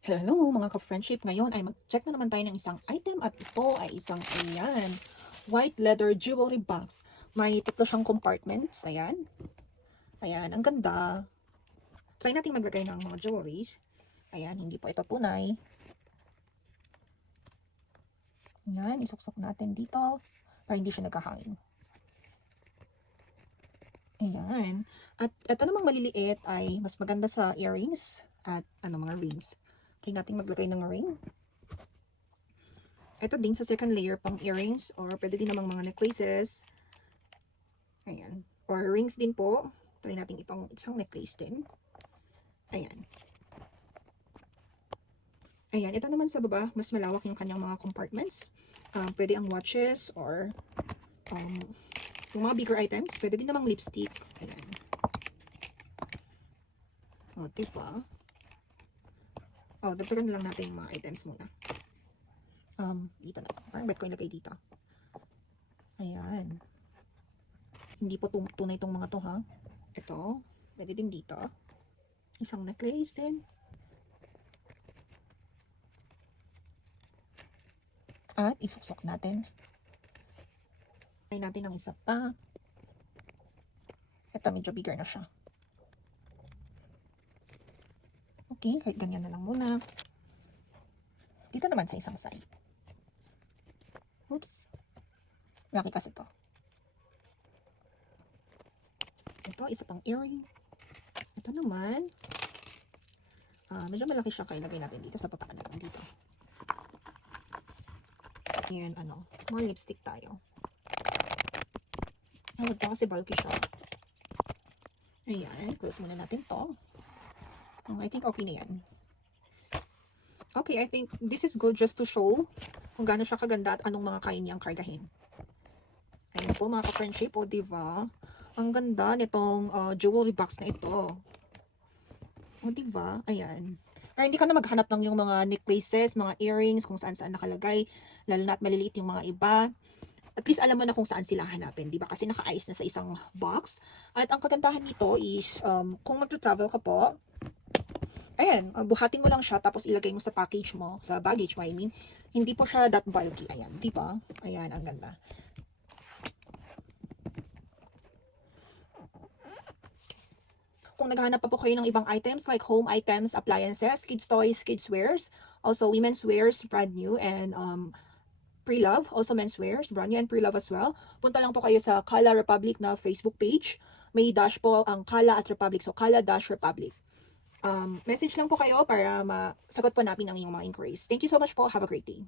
Hello mga ka-friendship. Ngayon ay mag-check na naman tayo ng isang item at ito ay isang ayan, white leather jewelry box. May tatlo siyang compartments. Ayan. Ayan, ang ganda. Try natin maglagay ng mga jewelries. Ayan, hindi po ito tunay. Ayan, isuksok natin dito para hindi siya nagkahangin. Ayan. At ito namang maliliit ay mas maganda sa earrings at mga rings. Try natin maglagay ng ring. Ito din sa second layer pang earrings or pwede din namang mga necklaces. Ayan. Or rings din po. Try natin itong isang necklace din. Ayan. Ayan. Ito naman sa baba, mas malawak yung kanyang mga compartments. Pwede ang watches or yung mga bigger items. Pwede din namang lipstick. Ayan. O, diba? O, dagdagan na lang natin yung mga items muna. Dito na. Parang bet ko ilagay dito. Ayan. Hindi po tunay itong mga to, ha? Ito. Pwede din dito. Isang necklace din. At isuksok natin. Try natin ang isa pa. Ito, medyo bigger na siya. Okay, kahit ganyan na lang muna. Dito naman sa isang side. Oops. Laki kasi to. Ito, isa pang earring. Ito naman. Medyo malaki siya, kaya lagay natin dito sa pataan natin dito. Ayan, more lipstick tayo. Huwag pa kasi bulky siya. Ayan, close muna natin to. I think okay na yan. Okay, I think this is good just to show kung gaano siya kaganda at anong mga kaya niyang kargahin. Ayan po mga ka-friendship, o diba? Ang ganda nitong jewelry box na ito. O diba? Ayan. Or hindi ka na maghanap ng yung mga necklaces, mga earrings, kung saan-saan nakalagay. Lalo na at maliliit yung mga iba. At least alam mo na kung saan sila hanapin, diba? Kasi naka-ayos na sa isang box. At ang kagandahan nito is, kung mag-travel ka po, ayan, buhatin mo lang siya, tapos ilagay mo sa package mo, sa baggage mo, I mean. Hindi po siya that bulky. Ayan, diba? Ayan, ang ganda. Kung naghahanap pa po kayo ng ibang items like home items, appliances, kids toys, kids wears, also women's wears, brand new, and pre-love, also men's wears, brand new and pre-love as well. Punta lang po kayo sa Kala Republic na Facebook page. May dash po ang Kala at Republic, so Kala-Republic. Message lang po kayo para masagot po namin ang inyong mga inquiries. Thank you so much po. Have a great day.